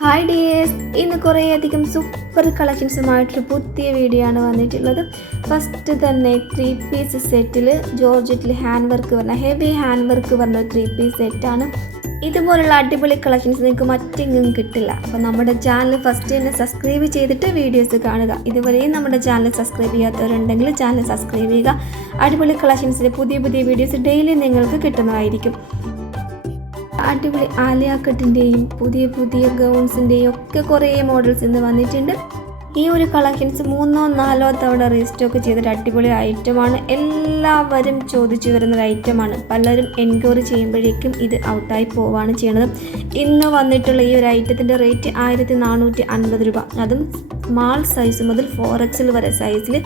Hi dears ഇന്ന് കുറേയധികം super കളക്ഷൻസുമായിട്ടൊരു പുതിയ വീഡിയോ ആണ് വന്നിട്ടുള്ളത്. ഫസ്റ്റ് തന്നെ ത്രീ പീസ് സെറ്റിൽ ജോർജറ്റിൽ ഹാൻഡ് വർക്ക് പറഞ്ഞ ഹെവി ഹാൻഡ് വർക്ക് പറഞ്ഞ ത്രീ പീസ് സെറ്റാണ് ഇതുപോലുള്ള അടിപൊളി കളക്ഷൻസ് നിങ്ങൾക്ക് മറ്റെങ്ങും കിട്ടില്ല. അപ്പോൾ നമ്മുടെ ചാനൽ ഫസ്റ്റ് തന്നെ സബ്സ്ക്രൈബ് ചെയ്തിട്ട് വീഡിയോസ് കാണുക. ഇതുവരെയും നമ്മുടെ ചാനൽ സബ്സ്ക്രൈബ് ചെയ്യാത്തവരുണ്ടെങ്കിൽ ചാനൽ സബ്സ്ക്രൈബ് ചെയ്യുക. അടിപൊളി കളക്ഷൻസിന്റെ പുതിയ പുതിയ വീഡിയോസ് ഡെയിലി നിങ്ങൾക്ക് കിട്ടുന്നതായിരിക്കും. അടിപൊളി ആലിയ കട്ടിന്റെയും പുതിയ പുതിയ ഗൗൺസിന്റെയും ഒക്കെ കുറേ മോഡൽസ് ഇന്ന് വന്നിട്ടുണ്ട്. ഈ ഒരു കളക്ഷൻസ് മൂന്നോ നാലോ തവണ റീസ്റ്റോക്ക് ചെയ്തൊരു അടിപൊളി ഐറ്റമാണ് എല്ലാവരും ചോദിച്ചു വരുന്ന ഒരു ഐറ്റമാണ് പലരും എൻക്വയറി ചെയ്യുമ്പോഴേക്കും ഇത് ഔട്ടായി പോവാണ് ചെയ്യണത്. ഇന്ന് വന്നിട്ടുള്ള ഈ ഒരു ഐറ്റത്തിന്റെ റേറ്റ് ആയിരത്തി നാനൂറ്റി അൻപത് രൂപ. അതും സ്മാൾ സൈസ് മുതൽ ഫോർ എക്സിൽ വരെ സൈസിൽ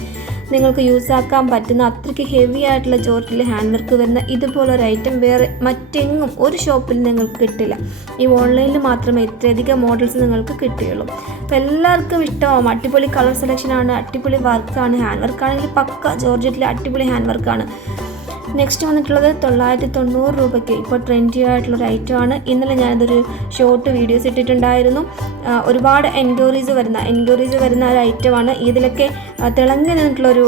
നിങ്ങൾക്ക് യൂസ് ആക്കാൻ പറ്റുന്ന അത്രയ്ക്ക് ഹെവി ആയിട്ടുള്ള ജോർട്ടിൽ ഹാൻഡ് വർക്ക് വരുന്ന ഇതുപോലൊരു ഐറ്റം വേറെ മറ്റെങ്ങും ഒരു ഷോപ്പിൽ നിങ്ങൾക്ക് കിട്ടില്ല. ഈ ഓൺലൈനിൽ മാത്രമേ ഇത്രയധികം മോഡൽസ് നിങ്ങൾക്ക് കിട്ടുകയുള്ളൂ അപ്പോൾ എല്ലാവർക്കും ഇഷ്ടമാവും. അടിപൊളി കളർ സെലക്ഷനാണ് അടിപൊളി വർക്കാണ് ഹാൻഡ് വർക്കാണെങ്കിൽ പക്ക ജോർജറ്റിലെ അടിപൊളി ഹാൻഡ് വർക്കാണ് നെക്സ്റ്റ് വന്നിട്ടുള്ളത് തൊള്ളായിരത്തി തൊണ്ണൂറ് രൂപയ്ക്ക്. ഇപ്പോൾ ട്രെൻഡി ആയിട്ടുള്ള ഒരു ഐറ്റമാണ് ഇന്നലെ ഞാനിതൊരു ഷോർട്ട് വീഡിയോസ് ഇട്ടിട്ടുണ്ടായിരുന്നു. ഒരുപാട് എൻക്വയറീസ് വരുന്ന എൻക്വയറീസ് വരുന്ന ഒരു ഐറ്റമാണ് ഇതിലൊക്കെ തിളങ്ങി നിന്നിട്ടുള്ളൊരു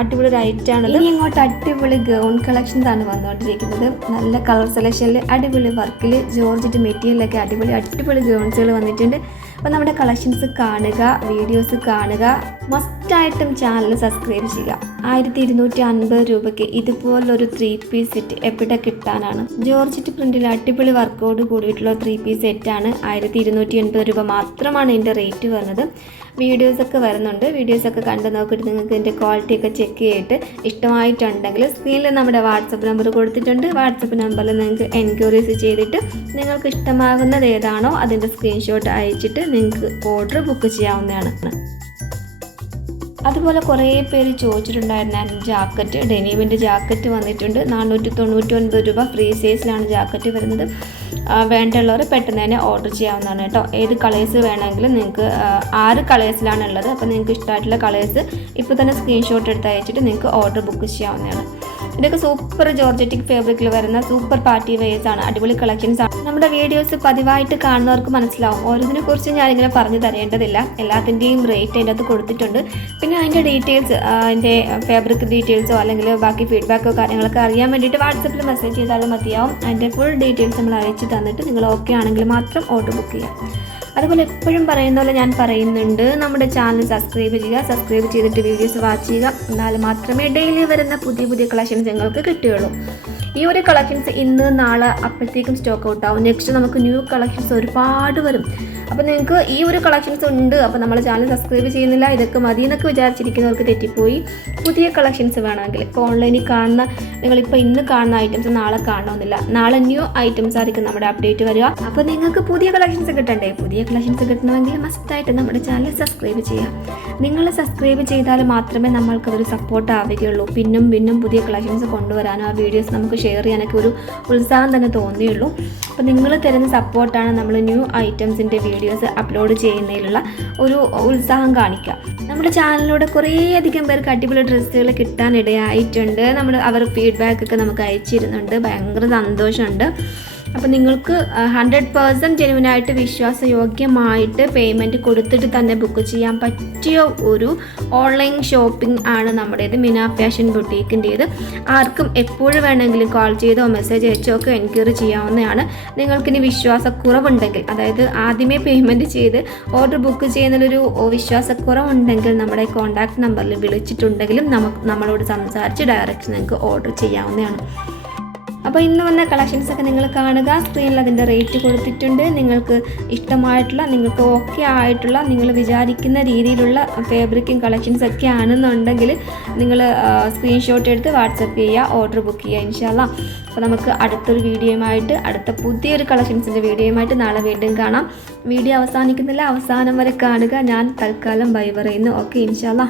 അടിപൊളി ഒരു ഐറ്റമാണ് ഇനി ഇങ്ങോട്ട് അടിപൊളി ഗൗൺ കളക്ഷൻസ് ആണ് വന്നുകൊണ്ടിരിക്കുന്നത്. നല്ല കളർ സെലക്ഷനിൽ അടിപൊളി വർക്കിൽ ജോർജിറ്റ് മെറ്റീരിയലൊക്കെ അടിപൊളി അടിപൊളി ഗൗൺസുകൾ വന്നിട്ടുണ്ട്. അപ്പോൾ നമ്മുടെ കളക്ഷൻസ് കാണുക വീഡിയോസ് കാണുക മസ്റ്റായിട്ടും ചാനൽ സബ്സ്ക്രൈബ് ചെയ്യുക. ആയിരത്തി ഇരുന്നൂറ്റി അൻപത് രൂപയ്ക്ക് ഇതുപോലൊരു ത്രീ പീസ് സെറ്റ് എവിടെ കിട്ടാനാണ്? ജോർജറ്റ് പ്രിന്റിൽ അടിപൊളി വർക്കോട് കൂടിയിട്ടുള്ള ത്രീ പീസ് സെറ്റാണ് ആയിരത്തി ഇരുന്നൂറ്റി എൺപത് രൂപ മാത്രമാണ് ഇതിന്റെ റേറ്റ് വരുന്നത്. വീഡിയോസൊക്കെ വരുന്നുണ്ട്. വീഡിയോസൊക്കെ കണ്ട് നോക്കിയിട്ട് നിങ്ങൾക്ക് ഇതിന്റെ ക്വാളിറ്റി ഒക്കെ ചെക്ക് ചെയ്തിട്ട് ഇഷ്ടമായിട്ടുണ്ടെങ്കിൽ സ്ക്രീനിൽ നമ്മുടെ വാട്സപ്പ് നമ്പർ കൊടുത്തിട്ടുണ്ട്. വാട്സപ്പ് നമ്പറിൽ നിങ്ങൾക്ക് എൻക്വയറീസ് ചെയ്തിട്ട് നിങ്ങൾക്ക് ഇഷ്ടമാകുന്നത് ഏതാണോ അതിന്റെ സ്ക്രീൻഷോട്ട് അയച്ചിട്ട് നിങ്ങൾക്ക് ഓർഡർ ബുക്ക് ചെയ്യാവുന്നതാണ്. അതുപോലെ കുറേ പേര് ചോദിച്ചിട്ടുണ്ടായിരുന്ന ജാക്കറ്റ് ഡെനീമിന്റെ ജാക്കറ്റ് വന്നിട്ടുണ്ട്. നാനൂറ്റി തൊണ്ണൂറ്റി ഒൻപത് രൂപ ഫ്രീ സൈസിലാണ് ജാക്കറ്റ് വരുന്നത്. ആ, വേണ്ടുള്ളവർ പെട്ടെന്ന് തന്നെ ഓർഡർ ചെയ്യാവുന്നതാണ് കേട്ടോ. ഏത് കളേഴ്സ് വേണമെങ്കിലും നിങ്ങൾക്ക് ആറ് കളേഴ്സിലാണ് ഉള്ളത്. അപ്പോൾ നിങ്ങൾക്ക് ഇഷ്ടമായിട്ടുള്ള കളേഴ്സ് ഇപ്പോൾ തന്നെ സ്ക്രീൻഷോട്ട് എടുത്ത് അയച്ചിട്ട് നിങ്ങൾക്ക് ഓർഡർ ബുക്ക് ചെയ്യാവുന്നതാണ്. ഇതൊക്കെ സൂപ്പർ ജോർജറ്റിക് ഫാബ്രിക്കിൽ വരുന്ന സൂപ്പർ പാർട്ടി വെയേഴ്സ് ആണ്. അടിപൊളി കളക്ഷൻസ് ആണ് നമ്മുടെ വീഡിയോസ് പതിവായിട്ട് കാണുന്നവർക്ക് മനസ്സിലാവും. ഓരോന്നിനെ കുറിച്ച് ഞാനിങ്ങനെ പറഞ്ഞു തരേണ്ടതില്ല. എല്ലാത്തിന്റെയും റേറ്റ് അതിന്റെ അകത്ത് കൊടുത്തിട്ടുണ്ട്. പിന്നെ അതിന്റെ ഡീറ്റെയിൽസ് അതിന്റെ ഫാബ്രിക് ഡീറ്റെയിൽസോ അല്ലെങ്കിൽ ബാക്കി ഫീഡ്ബാക്കോ കാര്യങ്ങളൊക്കെ അറിയാൻ വേണ്ടിയിട്ട് വാട്സപ്പിൽ മെസ്സേജ് ചെയ്താലും മതിയാവും. അതിന്റെ ഫുൾ ഡീറ്റെയിൽസ് നമ്മൾ അയച്ചു തന്നിട്ട് നിങ്ങൾ ഓക്കെ ആണെങ്കിൽ മാത്രം ഓർഡർ ബുക്ക് ചെയ്യാം. അതുപോലെ എപ്പോഴും പറയുന്ന പോലെ ഞാൻ പറയുന്നുണ്ട്. നമ്മുടെ ചാനൽ സബ്സ്ക്രൈബ് ചെയ്യുക സബ്സ്ക്രൈബ് ചെയ്തിട്ട് വീഡിയോസ് വാച്ച് ചെയ്യുക. എന്നാൽ മാത്രമേ ഡെയിലി വരുന്ന പുതിയ പുതിയ കളക്ഷൻസ് നിങ്ങൾക്ക് കിട്ടുകയുള്ളൂ. ഈ ഒരു കളക്ഷൻസ് ഇന്ന് നാളെ അപ്പോഴത്തേക്കും സ്റ്റോക്ക് ഔട്ട് ആവും. നെക്സ്റ്റ് നമുക്ക് ന്യൂ കളക്ഷൻസ് ഒരുപാട് വരും. അപ്പോൾ നിങ്ങൾക്ക് ഈ ഒരു കളക്ഷൻസ് ഉണ്ട്. അപ്പോൾ നമ്മൾ ചാനൽ സബ്സ്ക്രൈബ് ചെയ്യുന്നില്ല ഇതൊക്കെ മതി എന്നൊക്കെ വിചാരിച്ചിരിക്കുന്നവർക്ക് തെറ്റിപ്പോയി. പുതിയ കളക്ഷൻസ് വേണമെങ്കിൽ ഇപ്പോൾ ഓൺലൈനിൽ കാണുന്ന നിങ്ങളിപ്പോൾ ഇന്ന് കാണുന്ന ഐറ്റംസ് നാളെ കാണണമെന്നില്ല. നാളെ ന്യൂ ഐറ്റംസ് ആയിരിക്കും നമ്മുടെ അപ്ഡേറ്റ് വരിക. അപ്പോൾ നിങ്ങൾക്ക് പുതിയ കളക്ഷൻസ് കിട്ടണ്ടേ? പുതിയ കളക്ഷൻസ് കിട്ടണമെങ്കിൽ മസ്റ്റായിട്ട് നമ്മുടെ ചാനൽ സബ്സ്ക്രൈബ് ചെയ്യാം. നിങ്ങൾ സബ്സ്ക്രൈബ് ചെയ്താൽ മാത്രമേ നമ്മൾക്ക് ഒരു സപ്പോർട്ട് ആവുകയുള്ളൂ. പിന്നും പിന്നും പുതിയ കളക്ഷൻസ് കൊണ്ടുവരാനും ആ വീഡിയോസ് നമുക്ക് ഷെയർ ചെയ്യാനൊക്കെ ഒരു ഉത്സാഹം തന്നെ തോന്നിയുള്ളൂ. അപ്പോൾ നിങ്ങൾ തരുന്ന സപ്പോർട്ടാണ് നമ്മൾ ന്യൂ ഐറ്റംസിന്റെ വീഡിയോസ് അപ്ലോഡ് ചെയ്യുന്നതിലുള്ള ഒരു ഉത്സാഹം കാണിക്കുക. നമ്മുടെ ചാനലിലൂടെ കുറേയധികം പേർക്ക് അടിപൊളി ഡ്രസ്സുകൾ കിട്ടാനിടയായിട്ടുണ്ട് നമ്മൾ അവർ ഫീഡ്ബാക്ക് ഒക്കെ നമുക്ക് അയച്ചിരുന്നുണ്ട്. ഭയങ്കര സന്തോഷമുണ്ട്. അപ്പോൾ നിങ്ങൾക്ക് ഹൺഡ്രഡ് പേഴ്സന്റ് ജെനുവിനായിട്ട് വിശ്വാസയോഗ്യമായിട്ട് പേയ്മെന്റ് കൊടുത്തിട്ട് തന്നെ ബുക്ക് ചെയ്യാൻ പറ്റിയ ഒരു ഓൺലൈൻ ഷോപ്പിംഗ് ആണ് നമ്മുടേത് മിന ഫാഷൻ ബുട്ടീക്കിന്റേത് ആർക്കും എപ്പോഴും വേണമെങ്കിലും കോൾ ചെയ്തോ മെസ്സേജ് അയച്ചോ ഒക്കെ എൻക്വയറി ചെയ്യാവുന്നതാണ്. നിങ്ങൾക്കിനി വിശ്വാസക്കുറവുണ്ടെങ്കിൽ അതായത് ആദ്യമേ പേയ്മെന്റ് ചെയ്ത് ഓർഡർ ബുക്ക് ചെയ്യുന്നതിലൊരു വിശ്വാസക്കുറവുണ്ടെങ്കിൽ നമ്മുടെ കോൺടാക്ട് നമ്പറിൽ വിളിച്ചിട്ടുണ്ടെങ്കിലും നമുക്ക് നമ്മളോട് സംസാരിച്ച് ഡയറക്റ്റ് നിങ്ങൾക്ക് ഓർഡർ ചെയ്യാവുന്നതാണ്. അപ്പോൾ ഇന്ന് വന്ന കളക്ഷൻസ് ഒക്കെ നിങ്ങൾ കാണുക. സ്ക്രീനിൽ അതിന്റെ റേറ്റ് കൊടുത്തിട്ടുണ്ട്. നിങ്ങൾക്ക് ഇഷ്ടമായിട്ടുള്ള നിങ്ങൾക്ക് ഓക്കെ ആയിട്ടുള്ള നിങ്ങൾ വിചാരിക്കുന്ന രീതിയിലുള്ള ഫാബ്രിക്കും കളക്ഷൻസ് ഒക്കെ ആണെന്നുണ്ടെങ്കിൽ നിങ്ങൾ സ്ക്രീൻഷോട്ട് എടുത്ത് വാട്സപ്പ് ചെയ്യുക ഓർഡർ ബുക്ക് ചെയ്യുക ഇൻഷാല്ല അപ്പോൾ നമുക്ക് അടുത്തൊരു വീഡിയോയുമായിട്ട് അടുത്ത പുതിയൊരു കളക്ഷൻസിന്റെ വീഡിയോയുമായിട്ട് നാളെ വീണ്ടും കാണാം. വീഡിയോ അവസാനിക്കുന്നില്ല അവസാനം വരെ കാണുക. ഞാൻ തൽക്കാലം ബൈ പറയുന്നു. ഓക്കെ ഇൻഷാല്ല